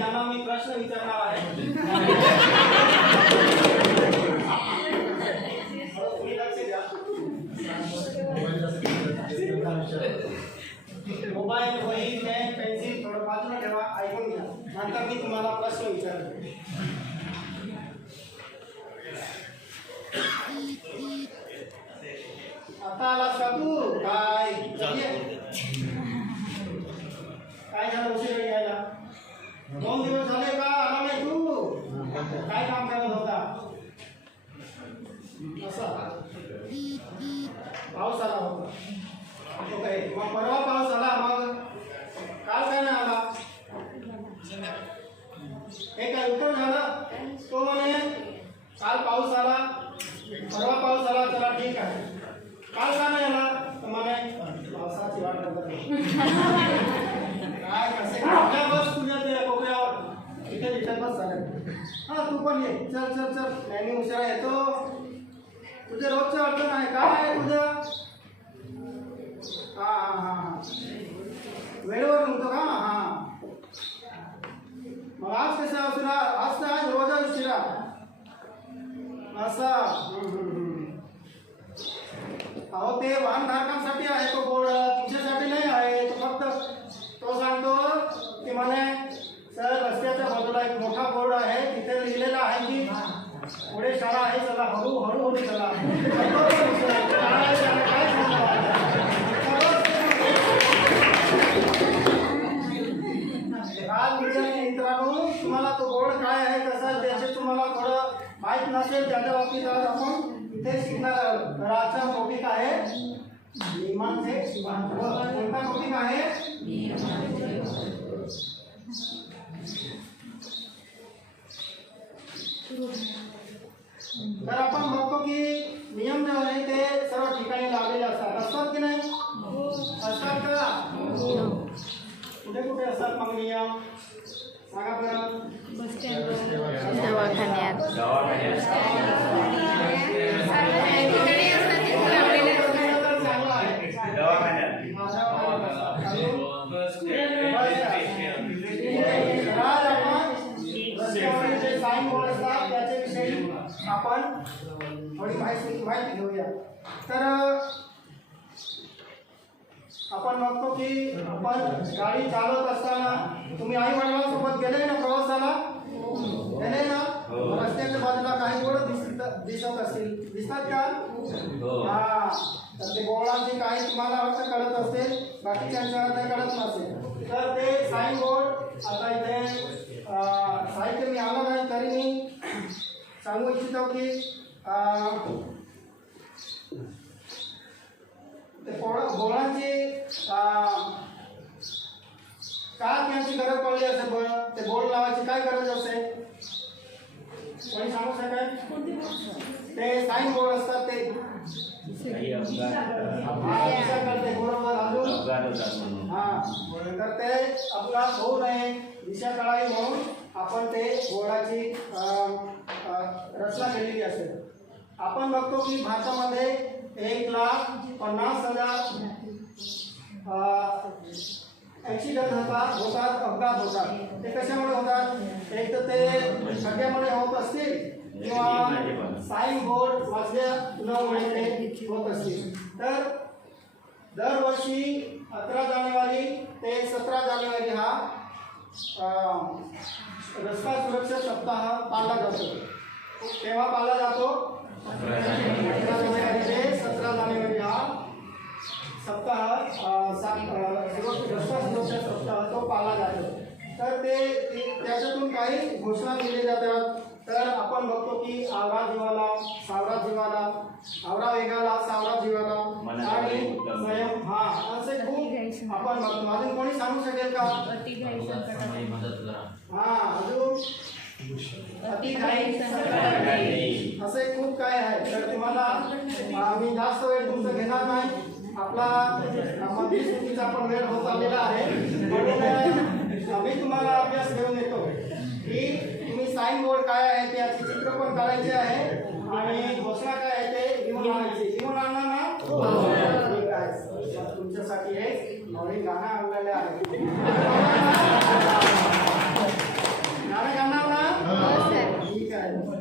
त्यांना मी प्रश्न विचारणार आहे. मोबाईल वही पेन पेन्सिल थोडं बाजूला ठेवा ऐकून घ्या. नंतर मी तुम्हाला प्रश्न विचारतो. आता आलास का तू काय? काय झालं दोन दिवस झाले का आला नाही तू। काय काम करत होता? असं. पाऊस आला होता ओके मग परवा पाऊस आला मग काल काय नाही आला हे काय उत्तर झालं तो म्हणे, काल पाऊस आला परवा पाऊस आला चला ठीक आहे. काल का नाही आला तर म्हणे, पावसाची वाट काय कसे इथं इथं बस झालं. हा तू पण ये. चल चल चल. नाही उशिरा येतो. तुझे रोजचं अडचण आहे काय आहे तुझं? हा हा हा हा. वेळेवर नव्हतं का? हा मग आज कसं उशिरा? आज तर आज रोजा उशिरा. असा. हम्म, हम्म, हम्म. अहो ते वाहनधारकांसाठी आहे तो बोर्ड तुमच्यासाठी नाही आहे तो फक्त तो सांगतो की म्हणे सर रस्त्याच्या बाजूला एक मोठा बोर्ड आहे तिथे लिहिलेलं आहे की पुढे शाळा आहे चला हळू हळू चला. मित्रांनो तुम्हाला तो बोर्ड काय आहे कसा त्याचे तुम्हाला थोडं माहीत नसेल त्याच्या बाबतीत आज आपण इथे शिकणार आहोत. तर आजचा टॉपिक आहे नियमांचे महत्त्व कोणता टॉपिक आहे? तर आपण बघतो की नियम जे आहे ते सर्व ठिकाणी लावलेले असतात. असतात की नाही? असतात का? कुठे कुठे असतात मग नियम? सांगा बरं. दवाखान्यात. चांगलं आज आपण थोडी माहिती माहिती घेऊया. तर आपण बघतो की आपण गाडी चालवत असताना तुम्ही आई वडिलांसोबत गेले ना प्रवासाला? गेले ना? रस्त्याच्या बाजूला काही बोर्ड दिसत दिसत असतील. दिसतात का? हा. तर ते बोर्डांचे काही तुम्हाला अर्थ कळत असेल बाकीच्यांच्या अर्थ कळत नसेल. तर ते साईन बोर्ड आता इथे अं, साहित्य मी आलं नाही तरी मी सांगू इच्छितो की अं, का त्यांची गरज पडली असेल बरं? ते बोर्ड लावायची काय गरज असेल? कोणी सांगू शकेल? ते साईन बोर्ड असतात ते. दिशा करते बरोबर अजून. हा तर ते आपला होऊ नये. दिशा कळावी म्हणून आपण ते बोर्डाची रचना केलेली असेल. आपण बघतो की भारतामध्ये एक लाख पन्नास हजार ॲक्सिडेंट होतात होतात अपघात होतात. ते कशामुळे होतात? एक तर ते खड्ड्यामुळे होत असतील किंवा साईन बोर्ड वाचल्या न ते होत असतील. तर दरवर्षी अकरा जानेवारी ते सतरा जानेवारी हा रस्ता सुरक्षा सप्ताह पाळला जातो. केव्हा पाळला जातो सतरा जानेवारी हा सप्ताह सुरक्षा- सप्ताह तो पाळला जातो तर ते त्याच्यातून काही घोषणा दिल्या जातात. तर आपण बघतो की आवरा जीवाला सावरा जीवाला आवरा वेगाला सावरा जीवाला आणि संयम हा असे खूप आपण बघतो. अजून कोणी सांगू शकेल का? हा अजून. असे खूप काय आहे. तर तुम्हाला आम्ही जास्त वेळ तुमचं घेणार नाही. आपला मध्ये चुकीचा पण वेळ होत आलेला आहे. म्हणून आम्ही तुम्हाला अभ्यास घेऊन येतो. की तुम्ही साईन बोर्ड काय आहे त्याचे चित्र पण काढायचे आहे. आणि घोषणा काय आहे ते लिहून आणायची. लिहून आणणार ना हो. तुमच्यासाठी हे नवीन गाणं आणलेलं आहे. काय